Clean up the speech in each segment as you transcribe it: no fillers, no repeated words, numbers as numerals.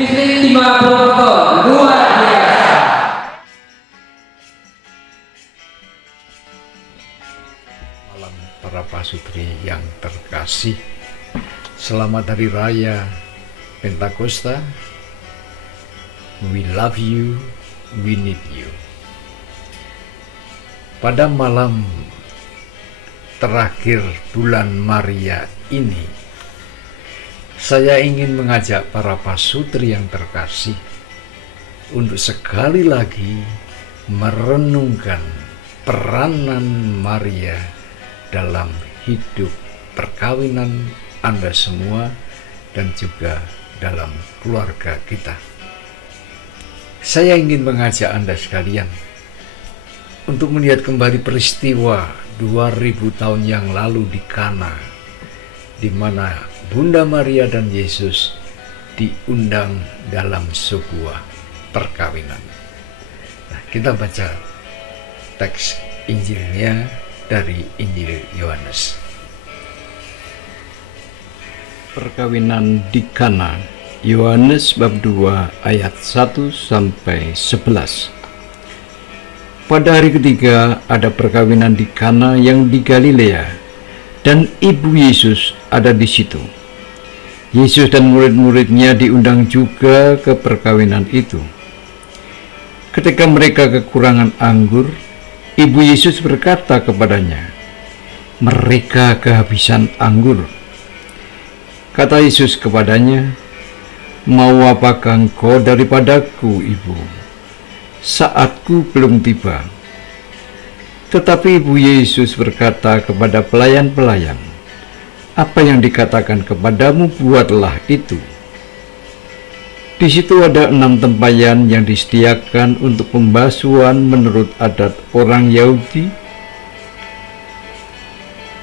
Istimewa Bogor luar biasa. Malam para pasutri yang terkasih, selamat Hari Raya Pentakosta. We love you, we need you. Pada malam terakhir bulan Maria ini, saya ingin mengajak para pasutri yang terkasih untuk sekali lagi merenungkan peranan Maria dalam hidup perkawinan Anda semua dan juga dalam keluarga kita. Saya ingin mengajak Anda sekalian untuk melihat kembali peristiwa 2000 tahun yang lalu di Kana, di mana Bunda Maria dan Yesus diundang dalam sebuah perkawinan. Nah, kita baca teks Injilnya dari Injil Yohanes. Perkawinan di Kana, Yohanes bab 2 ayat 1 sampai 11. Pada hari ketiga ada perkawinan di Kana yang di Galilea, dan ibu Yesus ada di situ. Yesus dan murid-muridnya diundang juga ke perkawinan itu. Ketika mereka kekurangan anggur, ibu Yesus berkata kepadanya, "Mereka kehabisan anggur." Kata Yesus kepadanya, "Mau apakah engkau daripadaku, ibu? Saatku belum tiba." Tetapi ibu Yesus berkata kepada pelayan-pelayan, "Apa yang dikatakan kepadamu, buatlah itu." Di situ ada 6 tempayan yang disediakan untuk pembasuhan menurut adat orang Yahudi.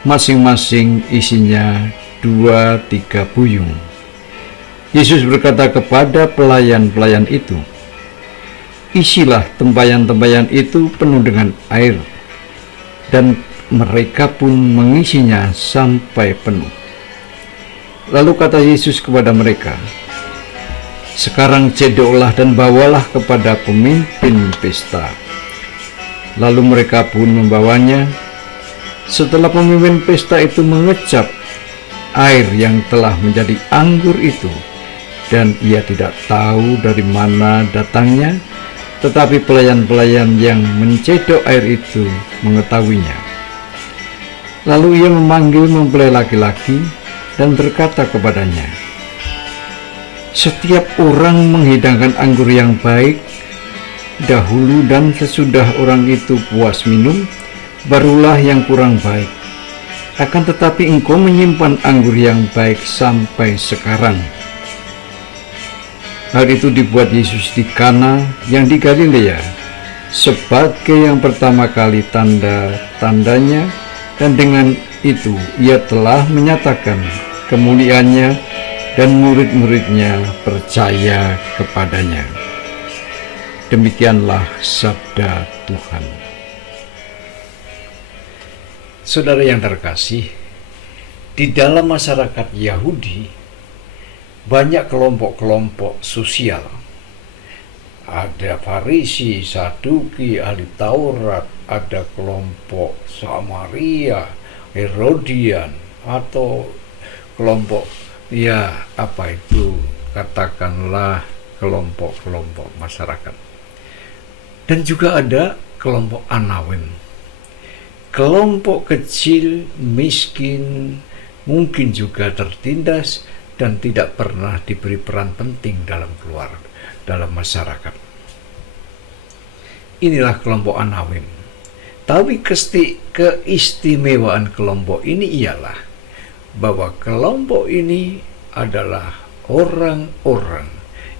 Masing-masing isinya 2-3 buyung. Yesus berkata kepada pelayan-pelayan itu, "Isilah tempayan-tempayan itu penuh dengan air." Dan mereka pun mengisinya sampai penuh. Lalu kata Yesus kepada mereka, "Sekarang cedoklah dan bawalah kepada pemimpin pesta." Lalu mereka pun membawanya. Setelah pemimpin pesta itu mengecap air yang telah menjadi anggur itu, dan ia tidak tahu dari mana datangnya, tetapi pelayan-pelayan yang mencedok air itu mengetahuinya. Lalu ia memanggil mempelai laki-laki dan berkata kepadanya, "Setiap orang menghidangkan anggur yang baik dahulu, dan sesudah orang itu puas minum, barulah yang kurang baik. Akan tetapi engkau menyimpan anggur yang baik sampai sekarang." Hal itu dibuat Yesus di Kana yang di Galilea sebagai yang pertama kali tanda-tandanya, dan dengan itu ia telah menyatakan kemuliaannya, dan murid-muridnya percaya kepadanya. Demikianlah sabda Tuhan. Saudara yang terkasih, di dalam masyarakat Yahudi banyak kelompok-kelompok sosial. Ada Farisi, Saduki, ahli Taurat, ada kelompok Samaria, Herodian, atau kelompok katakanlah kelompok-kelompok masyarakat. Dan juga ada kelompok Anawim, kelompok kecil, miskin, mungkin juga tertindas dan tidak pernah diberi peran penting dalam masyarakat. Inilah kelompok Anawim. Tapi keistimewaan kelompok ini ialah bahwa kelompok ini adalah orang-orang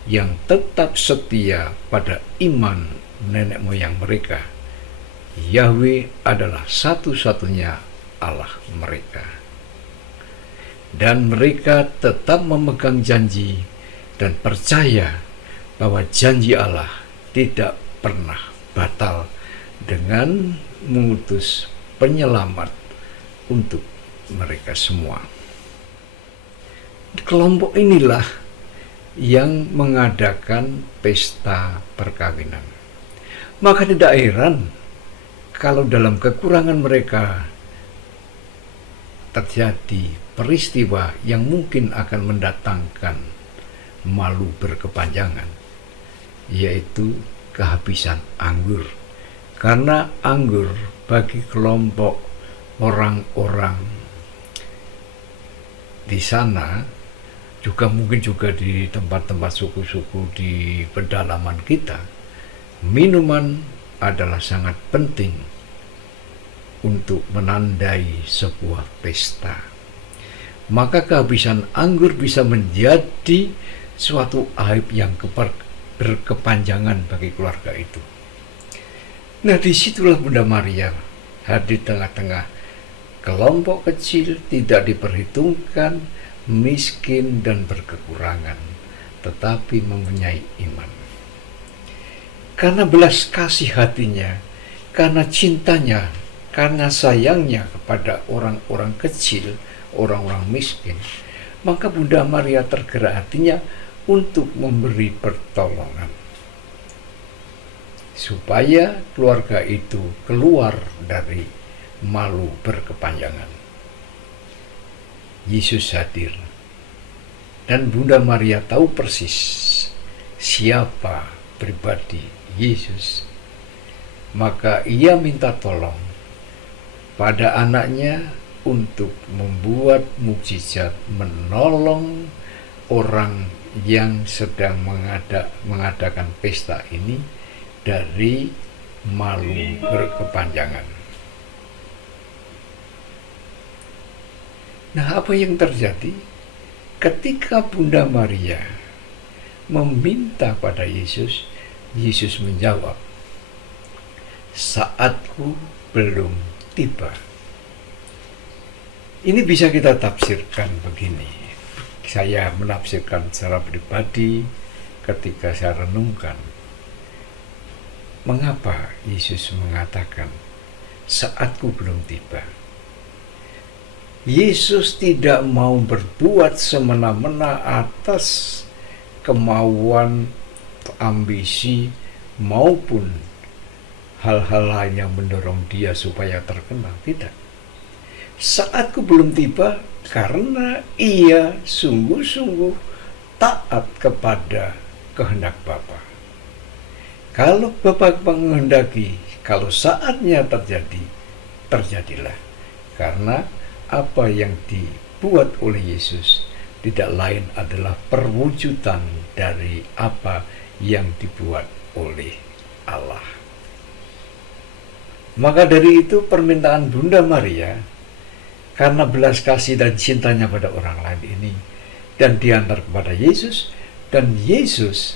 yang tetap setia pada iman nenek moyang mereka. Yahweh adalah satu-satunya Allah mereka. Dan mereka tetap memegang janji dan percaya bahwa janji Allah tidak pernah batal dengan mengutus penyelamat untuk mereka semua. Kelompok inilah yang mengadakan pesta perkawinan. Maka tidak heran kalau dalam kekurangan mereka terjadi peristiwa yang mungkin akan mendatangkan malu berkepanjangan, yaitu kehabisan anggur. Karena anggur bagi kelompok orang-orang di sana, juga mungkin juga di tempat-tempat suku-suku di pedalaman kita, minuman adalah sangat penting untuk menandai sebuah pesta. Maka kehabisan anggur bisa menjadi suatu aib yang berkepanjangan bagi keluarga itu. Nah, disitulah Bunda Maria hadir tengah-tengah kelompok kecil, tidak diperhitungkan, miskin dan berkekurangan, tetapi mempunyai iman. Karena belas kasih hatinya, karena cintanya, karena sayangnya kepada orang-orang kecil, orang-orang miskin, maka Bunda Maria tergerak hatinya untuk memberi pertolongan, supaya keluarga itu keluar dari malu berkepanjangan. Yesus hadir, dan Bunda Maria tahu persis siapa pribadi Yesus. Maka ia minta tolong pada anaknya untuk membuat mukjizat menolong orang yang sedang mengadakan pesta ini dari malu berkepanjangan. Nah, apa yang terjadi ketika Bunda Maria meminta pada Yesus? Yesus menjawab, "Saatku belum tiba." Ini bisa kita tafsirkan begini. Saya menafsirkan secara pribadi ketika saya renungkan, mengapa Yesus mengatakan saatku belum tiba. Yesus tidak mau berbuat semena-mena atas kemauan, ambisi, maupun hal-hal lain yang mendorong dia supaya terkenal. Tidak. Saatku belum tiba karena ia sungguh-sungguh taat kepada kehendak Bapa. Kalau Bapa menghendaki, kalau saatnya terjadi, terjadilah. Karena apa yang dibuat oleh Yesus tidak lain adalah perwujudan dari apa yang dibuat oleh Allah. Maka dari itu permintaan Bunda Maria, karena belas kasih dan cintanya pada orang lain ini, dan diantar kepada Yesus, dan Yesus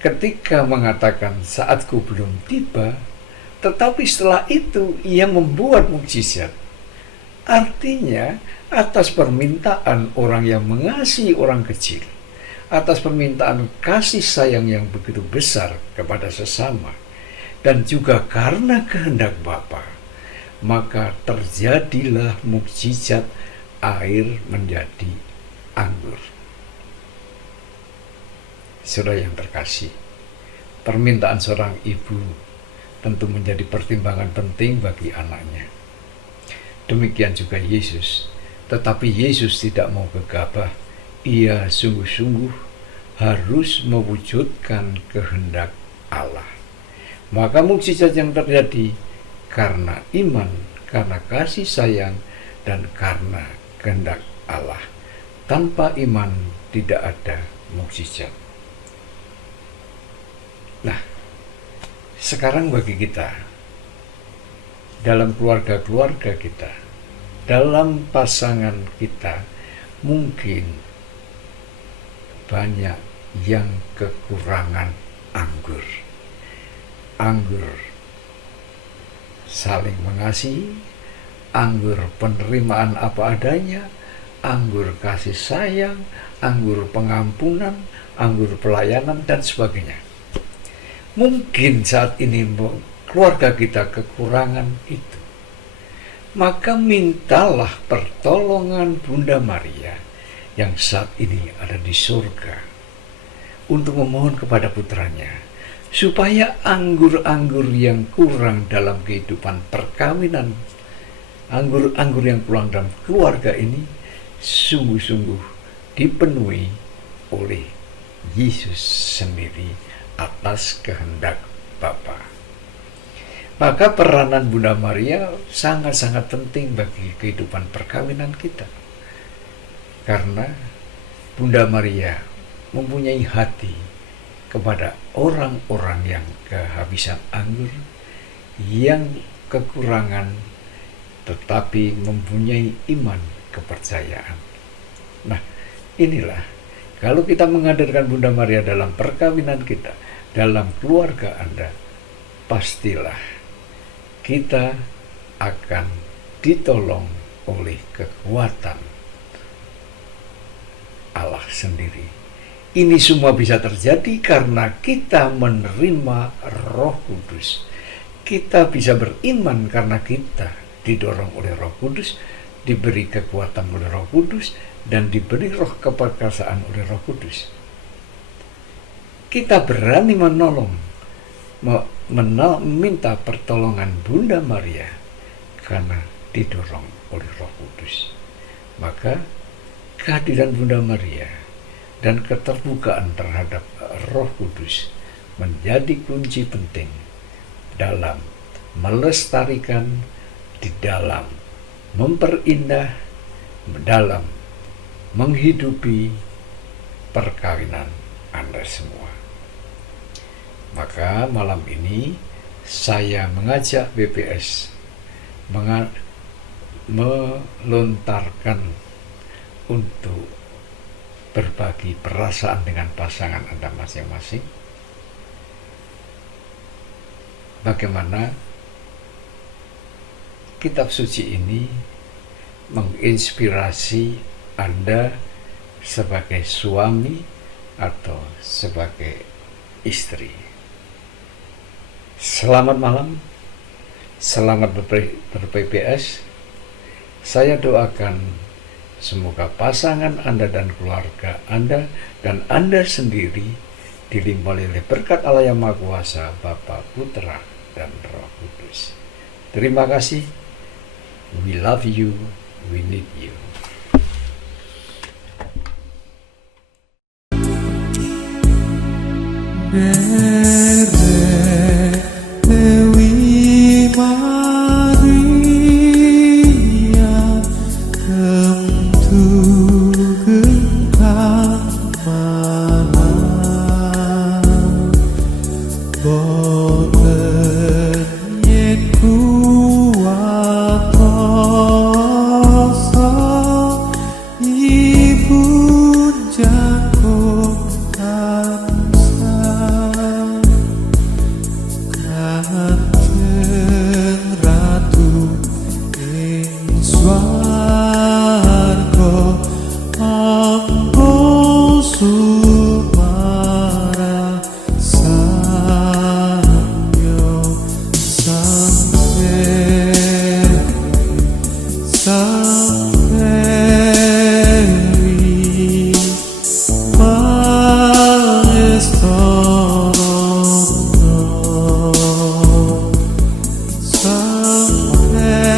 ketika mengatakan saatku belum tiba, tetapi setelah itu ia membuat mukjizat. Artinya atas permintaan orang yang mengasihi orang kecil, atas permintaan kasih sayang yang begitu besar kepada sesama, dan juga karena kehendak Bapa, maka terjadilah mukjizat air menjadi anggur. Saudara yang terkasih, permintaan seorang ibu tentu menjadi pertimbangan penting bagi anaknya. Demikian juga Yesus, tetapi Yesus tidak mau gegabah. Ia sungguh-sungguh harus mewujudkan kehendak Allah. Maka mukjizat yang terjadi karena iman, karena kasih sayang, dan karena kehendak Allah. Tanpa iman tidak ada mukjizat. Nah, sekarang bagi kita, dalam keluarga-keluarga kita, dalam pasangan kita, mungkin banyak yang kekurangan anggur. Anggur saling mengasihi, anggur penerimaan apa adanya, anggur kasih sayang, anggur pengampunan, anggur pelayanan, dan sebagainya. Mungkin saat ini keluarga kita kekurangan itu. Maka mintalah pertolongan Bunda Maria yang saat ini ada di surga untuk memohon kepada putranya supaya anggur-anggur yang kurang dalam kehidupan perkawinan, anggur-anggur yang kurang dalam keluarga ini sungguh-sungguh dipenuhi oleh Yesus sendiri atas kehendak Bapa. Maka peranan Bunda Maria sangat-sangat penting bagi kehidupan perkawinan kita. Karena Bunda Maria mempunyai hati kepada orang-orang yang kehabisan anggur, yang kekurangan, tetapi mempunyai iman kepercayaan. Nah, inilah kalau kita menghadirkan Bunda Maria dalam perkawinan kita, dalam keluarga Anda, pastilah kita akan ditolong oleh kekuatan Allah sendiri. Ini semua bisa terjadi karena kita menerima Roh Kudus. Kita bisa beriman karena kita didorong oleh Roh Kudus, diberi kekuatan oleh Roh Kudus, dan diberi roh keperkasaan oleh Roh Kudus. Kita berani meminta pertolongan Bunda Maria karena didorong oleh Roh Kudus. Maka kehadiran Bunda Maria dan keterbukaan terhadap Roh Kudus menjadi kunci penting dalam melestarikan, di dalam memperindah, dalam menghidupi perkawinan Anda semua. Maka malam ini saya mengajak BPS melontarkan untuk berbagi perasaan dengan pasangan Anda masing-masing. Bagaimana kitab suci ini menginspirasi Anda sebagai suami atau sebagai istri. Selamat malam, selamat ber-PPS. Saya doakan semoga pasangan Anda dan keluarga Anda dan Anda sendiri dilimpahi oleh berkat Allah yang Maha Kuasa, Bapa, Putra, dan Roh Kudus. Terima kasih. We love you. We need you. Dewi Maria tentu genggam mana boten yen kuat rasa ibu jago Kanjeng Ratu ing swarga ambo sumara sanyo samperi Maestro Sampai